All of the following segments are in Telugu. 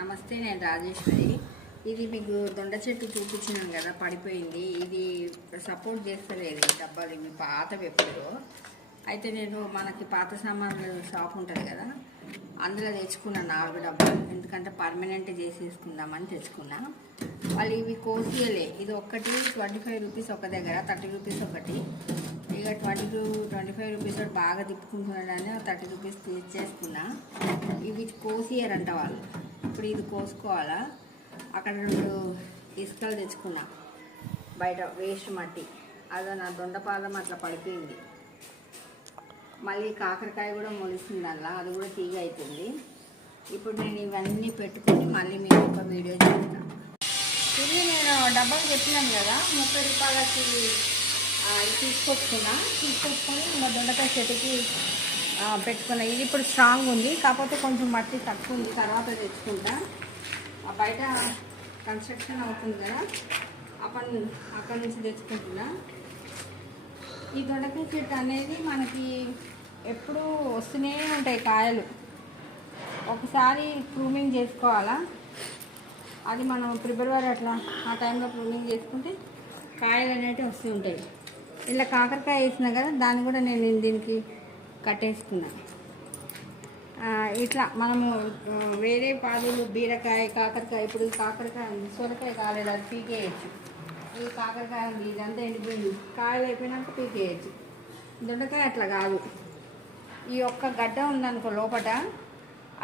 నమస్తే, నేను రాజేశ్వరి. ఇది మీకు దొండ చెట్టు చూపించినాను కదా, పడిపోయింది. ఇది సపోర్ట్ చేస్తలేదు ఈ డబ్బాలు. ఇవి పాతవి ఎప్పుడో. అయితే నేను మనకి పాత సామాన్లు షాప్ ఉంటుంది కదా, అందులో తెచ్చుకున్నా 4 డబ్బాలు. ఎందుకంటే పర్మనెంట్ చేసేసుకుందామని తెచ్చుకున్నా. వాళ్ళు ఇవి కోసియలే. ఇది ఒక్కటి 25 రూపీస్ ఒక దగ్గర, 30 రూపీస్ ఒకటి. ఇక 25 రూపీస్ బాగా తిప్పుకుంటున్నాడని 30 రూపీస్ తీసేసుకున్నా. ఇవి కోసియరంట వాళ్ళు. ఇప్పుడు ఇది కోసుకోవాలా. అక్కడ 2 ఇసుకలు తెచ్చుకున్నా బయట, వేస్ట్ మట్టి. అదో నా దొండపాదం అట్లా పడిపోయింది. మళ్ళీ కాకరకాయ కూడా మొలిసింది అలా, అది కూడా తీగ అవుతుంది. ఇప్పుడు నేను ఇవన్నీ పెట్టుకొని మళ్ళీ మీకు ఒక వీడియో చేస్తాను. ఇది నేను డబ్బాలు చెప్పినాను కదా, 30 రూపాయలకి తీసుకొచ్చుకొని మా దొండకాయ చెట్టుకి పెట్టుకున్నా. ఇది ఇప్పుడు స్ట్రాంగ్ ఉంది, కాకపోతే కొంచెం మట్టి తక్కువ ఉంది, తర్వాత తెచ్చుకుంటా. బయట కన్స్ట్రక్షన్ అవుతుంది కదా, అక్కడి నుంచి తెచ్చుకుంటున్నా. ఈ దొండకాయ చెట్టు అనేది మనకి ఎప్పుడూ వస్తూనే ఉంటాయి కాయలు. ఒకసారి ప్రూనింగ్ చేసుకోవాలా. అది మనం ఫిబ్రవరి అట్లా ఆ టైంలో ప్రూనింగ్ చేసుకుంటే కాయలు అనేవి వస్తూ ఉంటాయి. ఇలా కాకరకాయ వేసినా కదా, దాన్ని కూడా నేను దీనికి కట్టేసుకున్నా. ఇట్లా మనము వేరే పాదులు, బీరకాయ, కాకరకాయ, ఇప్పుడు కాకరకాయ సొరకాయ కాలేదు, అది పీకేయచ్చు. ఈ కాకరకాయ ఇదంతా ఎండిపోయింది, కాయలు అయిపోయినాక పీకేయచ్చు. దొండకాయ అట్లా కాదు. ఈ ఒక్క గడ్డ ఉందనుకో లోపల,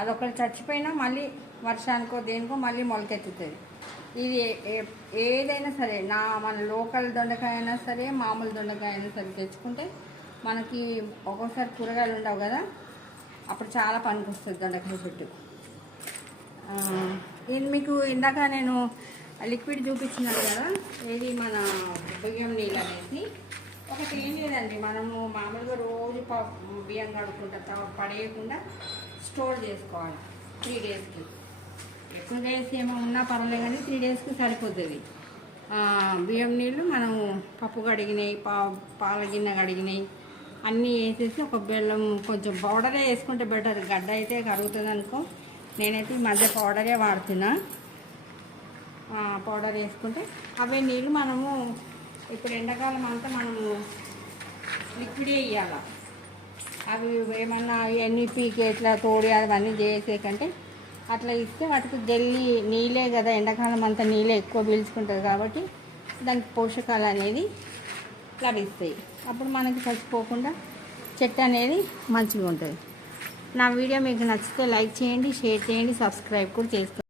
అదొకటి చచ్చిపోయినా మళ్ళీ వర్షానికో దేనికో మళ్ళీ మొలకెత్తుతుంది. ఇది ఏదైనా సరే, మన లోకల్ దొండకాయ అయినా సరే, మామూలు దొండకాయ అయినా సరే తెచ్చుకుంటే మనకి ఒక్కోసారి కూరగాయలు ఉండవు కదా, అప్పుడు చాలా పనికి వస్తుంది దొండకాయ చెట్టు. ఇది మీకు ఇందాక నేను లిక్విడ్ చూపించినాను కదా, ఏది మన బియ్యం నీళ్ళు అనేసి. ఒకటి ఏం లేదండి, మనము మామూలుగా రోజు బియ్యం కడుక్కుంటా పడేయకుండా స్టోర్ చేసుకోవాలి 3 డేస్కి. ఎక్కువ డేస్ ఏమో ఉన్నా పర్వాలేదు, కానీ 3 డేస్కి సరిపోతుంది. బియ్యం నీళ్ళు మనము పప్పు కడిగినాయి, పాల గిన్నె కడిగినాయి అన్నీ వేసేసి, ఒక బెల్లం కొంచెం పౌడరే వేసుకుంటే బెటర్. గడ్డ అయితే కరుగుతుంది అనుకో. నేనైతే ఈ మధ్య పౌడరే వాడుతున్నా. పౌడర్ వేసుకుంటే అవే నీళ్ళు మనము ఇప్పుడు ఎండాకాలం అంతా మనము లిక్విడే ఇవ్వాలి. అవి ఏమన్నా అవన్నీ పీకి ఇట్లా తోడి అవన్నీ చేసే కంటే అట్లా ఇస్తే వాటికి జల్లి నీళ్ళే కదా, ఎండాకాలం అంతా నీళ్ళే ఎక్కువ పీల్చుకుంటుంది కాబట్టి దానికి పోషకాలు అనేది లభిస్తాయి. అప్పుడు మనకి చచ్చిపోకుండా చెట్టు అనేది మంచిగా ఉంటుంది. నా వీడియో మీకు నచ్చితే లైక్ చేయండి, షేర్ చేయండి, సబ్స్క్రైబ్ కూడా చేసుకోండి.